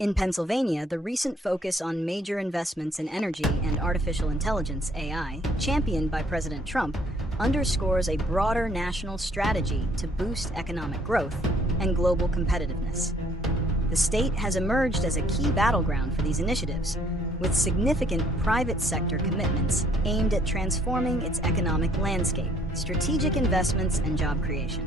In Pennsylvania, the recent focus on major investments in energy and artificial intelligence (AI), championed by President Trump, underscores a broader national strategy to boost economic growth and global competitiveness. The state has emerged as a key battleground for these initiatives, with significant private sector commitments aimed at transforming its economic landscape, strategic investments, and job creation.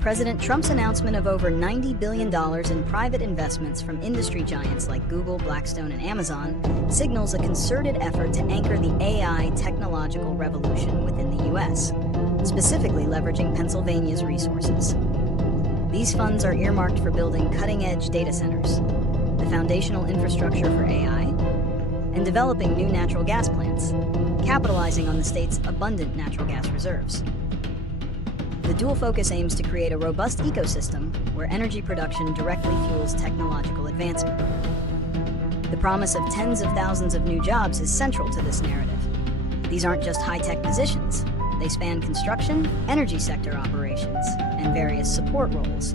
President Trump's announcement of over $90 billion in private investments from industry giants like Google, Blackstone, and Amazon signals a concerted effort to anchor the AI technological revolution within the U.S., specifically leveraging Pennsylvania's resources. These funds are earmarked for building cutting-edge data centers, the foundational infrastructure for AI, and developing new natural gas plants, capitalizing on the state's abundant natural gas reserves. The dual focus aims to create a robust ecosystem where energy production directly fuels technological advancement. The promise of tens of thousands of new jobs is central to this narrative. These aren't just high-tech positions. They span construction, energy sector operations, and various support roles,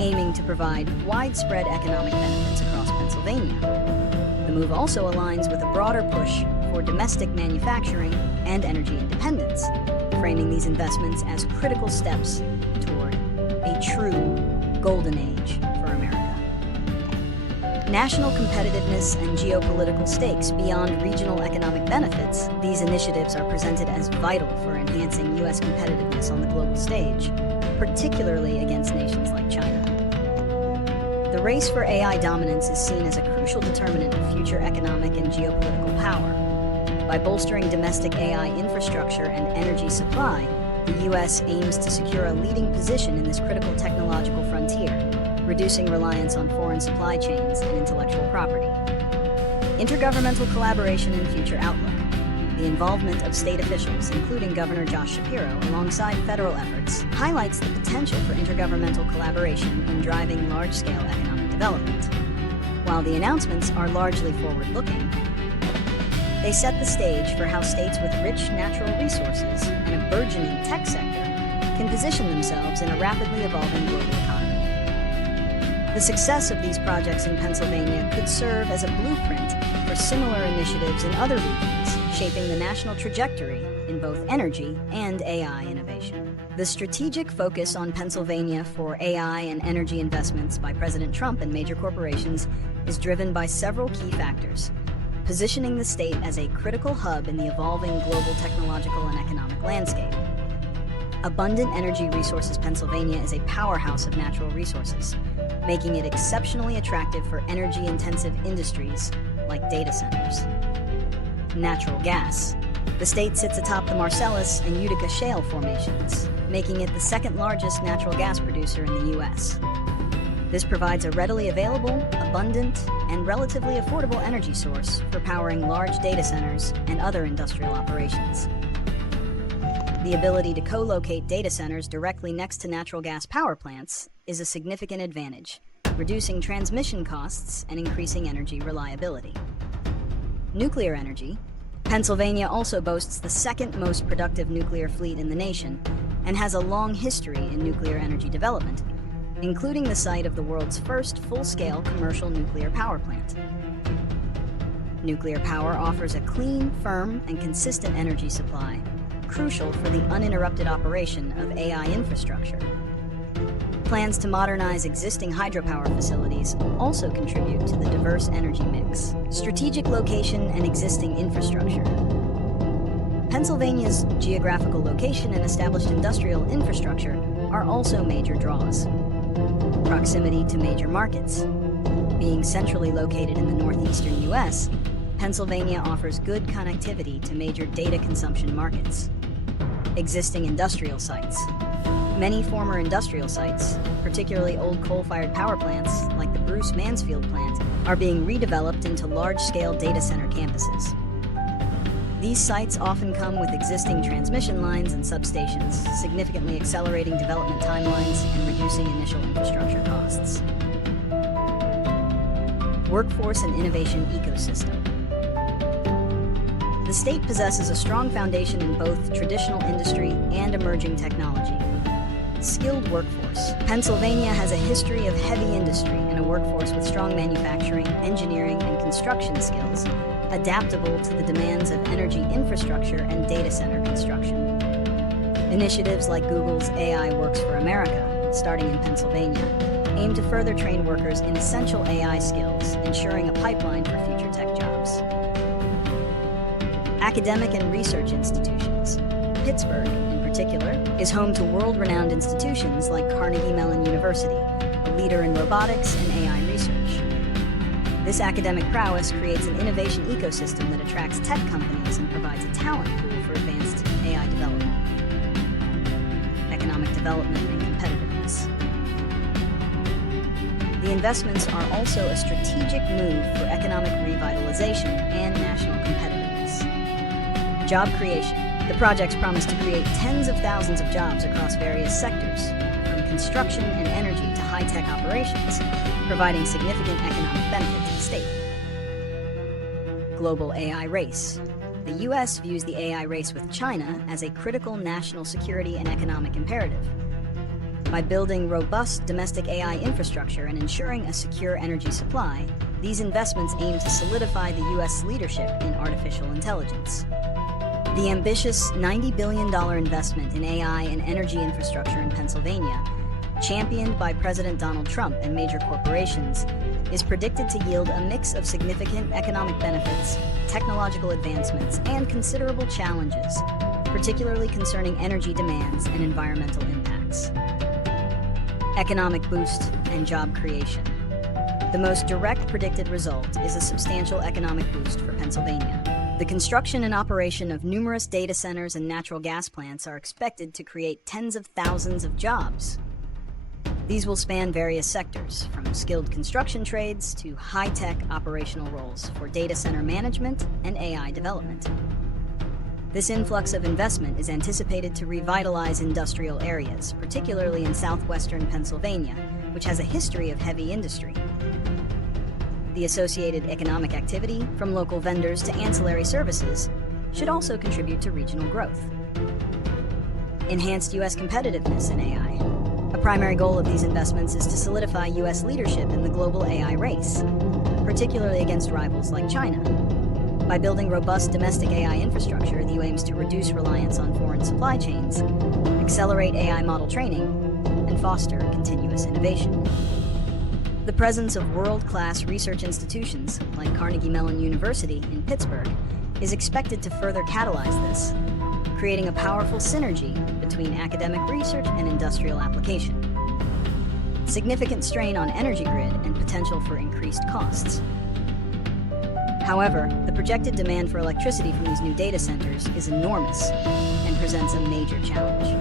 aiming to provide widespread economic benefits across Pennsylvania. The move also aligns with a broader push for domestic manufacturing and energy independence, framing these investments as critical steps toward a true golden age for America. National competitiveness and geopolitical stakes beyond regional economic benefits, these initiatives are presented as vital for enhancing U.S. competitiveness on the global stage, particularly against nations like China. The race for AI dominance is seen as a crucial determinant of future economic and geopolitical power. By bolstering domestic AI infrastructure and energy supply, the U.S. aims to secure a leading position in this critical technological frontier, reducing reliance on foreign supply chains and intellectual property. Intergovernmental collaboration and future outlook. The involvement of state officials, including Governor Josh Shapiro, alongside federal efforts, highlights the potential for intergovernmental collaboration in driving large-scale economic development. While the announcements are largely forward-looking, they set the stage for how states with rich natural resources and a burgeoning tech sector can position themselves in a rapidly evolving global economy. The success of these projects in Pennsylvania could serve as a blueprint for similar initiatives in other regions, shaping the national trajectory in both energy and AI innovation. The strategic focus on Pennsylvania for AI and energy investments by President Trump and major corporations is driven by several key factors, positioning the state as a critical hub in the evolving global technological and economic landscape. Abundant energy resources. Pennsylvania is a powerhouse of natural resources, making it exceptionally attractive for energy-intensive industries like data centers. Natural gas. The state sits atop the Marcellus and Utica shale formations, making it the second largest natural gas producer in the U.S. This provides a readily available, abundant, and relatively affordable energy source for powering large data centers and other industrial operations. The ability to co-locate data centers directly next to natural gas power plants is a significant advantage, reducing transmission costs and increasing energy reliability. Nuclear energy. Pennsylvania also boasts the second most productive nuclear fleet in the nation and has a long history in nuclear energy development, including the site of the world's first full-scale commercial nuclear power plant. Nuclear power offers a clean, firm, and consistent energy supply, crucial for the uninterrupted operation of AI infrastructure. Plans to modernize existing hydropower facilities also contribute to the diverse energy mix. Strategic location and existing infrastructure. Pennsylvania's geographical location and established industrial infrastructure are also major draws. Proximity to major markets. Being centrally located in the northeastern U.S., Pennsylvania offers good connectivity to major data consumption markets. Existing industrial sites. Many former industrial sites, particularly old coal-fired power plants like the Bruce Mansfield plant, are being redeveloped into large-scale data center campuses. These sites often come with existing transmission lines and substations, significantly accelerating development timelines and reducing initial infrastructure costs. Workforce and innovation ecosystem. The state possesses a strong foundation in both traditional industry and emerging technology. Skilled workforce. Pennsylvania has a history of heavy industry and a workforce with strong manufacturing, engineering, and construction skills, adaptable to the demands of energy infrastructure and data center construction. Initiatives like Google's AI Works for America, starting in Pennsylvania, aim to further train workers in essential AI skills, ensuring a pipeline for future tech jobs. Academic and research institutions. Pittsburgh, in particular, is home to world-renowned institutions like Carnegie Mellon University, a leader in robotics and AI research. This academic prowess creates an innovation ecosystem that attracts tech companies and provides a talent pool for advanced AI development. Economic development and competitiveness. The investments are also a strategic move for economic revitalization and national competitiveness. Job creation. The projects promise to create tens of thousands of jobs across various sectors, from construction and energy to high-tech operations, providing significant economic benefit to the state. Global AI race. The U.S. views the AI race with China as a critical national security and economic imperative. By building robust domestic AI infrastructure and ensuring a secure energy supply, these investments aim to solidify the U.S. leadership in artificial intelligence. The ambitious $90 billion investment in AI and energy infrastructure in Pennsylvania, championed by President Donald Trump and major corporations, is predicted to yield a mix of significant economic benefits, technological advancements, and considerable challenges, particularly concerning energy demands and environmental impacts. Economic boost and job creation. The most direct predicted result is a substantial economic boost for Pennsylvania. The construction and operation of numerous data centers and natural gas plants are expected to create tens of thousands of jobs. These will span various sectors, from skilled construction trades to high-tech operational roles for data center management and AI development. This influx of investment is anticipated to revitalize industrial areas, particularly in southwestern Pennsylvania, which has a history of heavy industry. The associated economic activity, from local vendors to ancillary services, should also contribute to regional growth. Enhanced U.S. competitiveness in AI. A primary goal of these investments is to solidify U.S. leadership in the global AI race, particularly against rivals like China. By building robust domestic AI infrastructure, the EU aims to reduce reliance on foreign supply chains, accelerate AI model training, and foster continuous innovation. The presence of world-class research institutions like Carnegie Mellon University in Pittsburgh is expected to further catalyze this, creating a powerful synergy between academic research and industrial application. Significant strain on energy grid and potential for increased costs. However, the projected demand for electricity from these new data centers is enormous and presents a major challenge.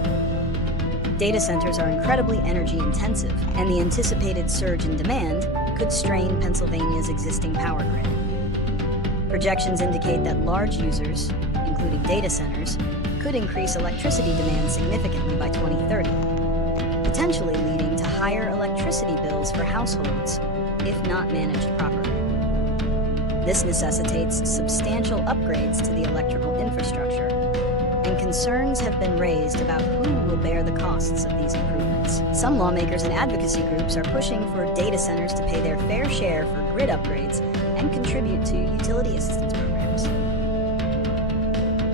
Data centers are incredibly energy intensive, and the anticipated surge in demand could strain Pennsylvania's existing power grid. Projections indicate that large users, including data centers, could increase electricity demand significantly by 2030, potentially leading to higher electricity bills for households if not managed properly. This necessitates substantial upgrades to the electrical infrastructure, and concerns have been raised about who will bear the costs of these improvements. Some lawmakers and advocacy groups are pushing for data centers to pay their fair share for grid upgrades and contribute to utility assistance programs.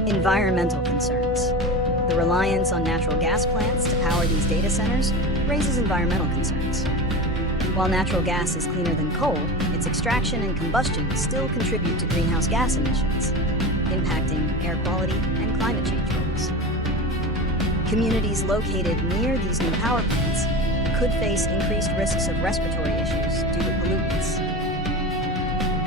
Environmental concerns. The reliance on natural gas plants to power these data centers raises environmental concerns. While natural gas is cleaner than coal, its extraction and combustion still contribute to greenhouse gas emissions, impacting air quality and climate change goals. Communities located near these new power plants could face increased risks of respiratory issues due to pollutants.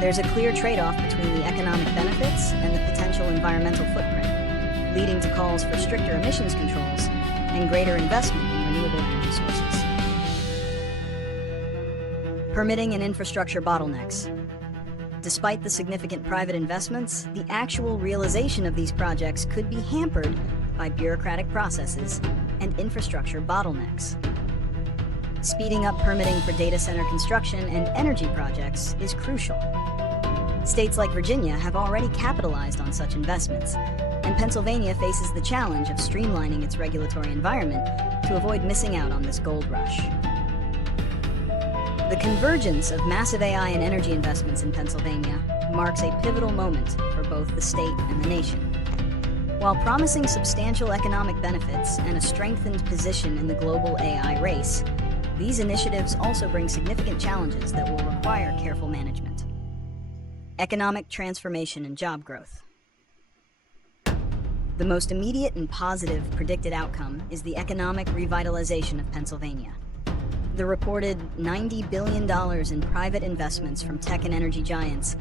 There's a clear trade-off between the economic benefits and the potential environmental footprint, leading to calls for stricter emissions controls and greater investment in renewable energy sources. Permitting and infrastructure bottlenecks. Despite the significant private investments, the actual realization of these projects could be hampered by bureaucratic processes and infrastructure bottlenecks. Speeding up permitting for data center construction and energy projects is crucial. States like Virginia have already capitalized on such investments, and Pennsylvania faces the challenge of streamlining its regulatory environment to avoid missing out on this gold rush. The convergence of massive AI and energy investments in Pennsylvania marks a pivotal moment for both the state and the nation. While promising substantial economic benefits and a strengthened position in the global AI race, these initiatives also bring significant challenges that will require careful management. Economic transformation and job growth. The most immediate and positive predicted outcome is the economic revitalization of Pennsylvania. The reported $90 billion in private investments from tech and energy giants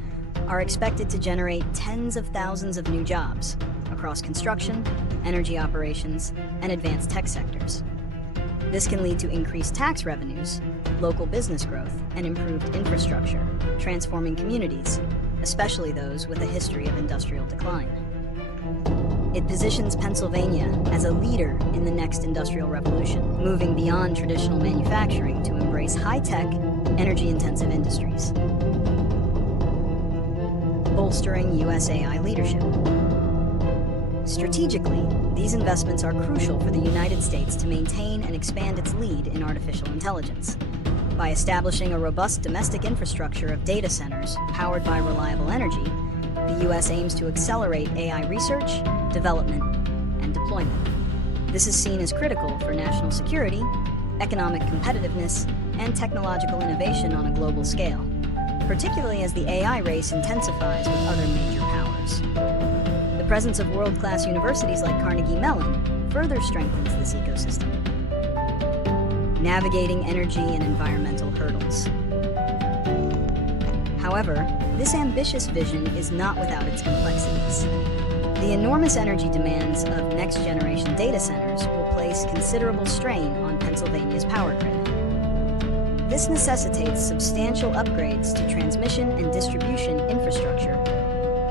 are expected to generate tens of thousands of new jobs across construction, energy operations, and advanced tech sectors. This can lead to increased tax revenues, local business growth, and improved infrastructure, transforming communities, especially those with a history of industrial decline. It positions Pennsylvania as a leader in the next industrial revolution, moving beyond traditional manufacturing to embrace high-tech, energy-intensive industries. Bolstering U.S. AI leadership. Strategically, these investments are crucial for the United States to maintain and expand its lead in artificial intelligence. By establishing a robust domestic infrastructure of data centers powered by reliable energy, the U.S. aims to accelerate AI research, development, and deployment. This is seen as critical for national security, economic competitiveness, and technological innovation on a global scale, particularly as the AI race intensifies with other major powers. The presence of world-class universities like Carnegie Mellon further strengthens this ecosystem. Navigating energy and environmental hurdles. However, this ambitious vision is not without its complexities. The enormous energy demands of next-generation data centers will place considerable strain on Pennsylvania's power grid. This necessitates substantial upgrades to transmission and distribution infrastructure,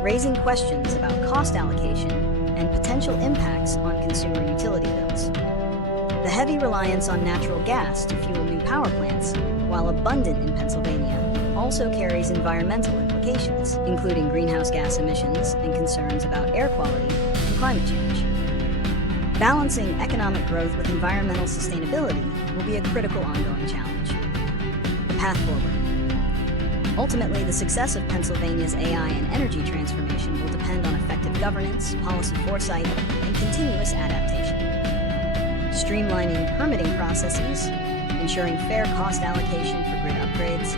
raising questions about cost allocation and potential impacts on consumer utility bills. The heavy reliance on natural gas to fuel new power plants, while abundant in Pennsylvania, also carries environmental implications, including greenhouse gas emissions and concerns about air quality and climate change. Balancing economic growth with environmental sustainability will be a critical ongoing challenge. The path forward. Ultimately, the success of Pennsylvania's AI and energy transformation will depend on effective governance, policy foresight, and continuous adaptation. Streamlining permitting processes, ensuring fair cost allocation for grid upgrades,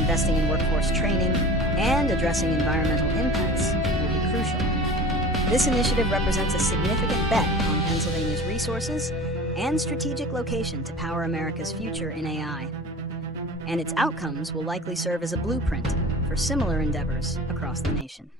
investing in workforce training, and addressing environmental impacts will be crucial. This initiative represents a significant bet on Pennsylvania's resources and strategic location to power America's future in AI. And its outcomes will likely serve as a blueprint for similar endeavors across the nation.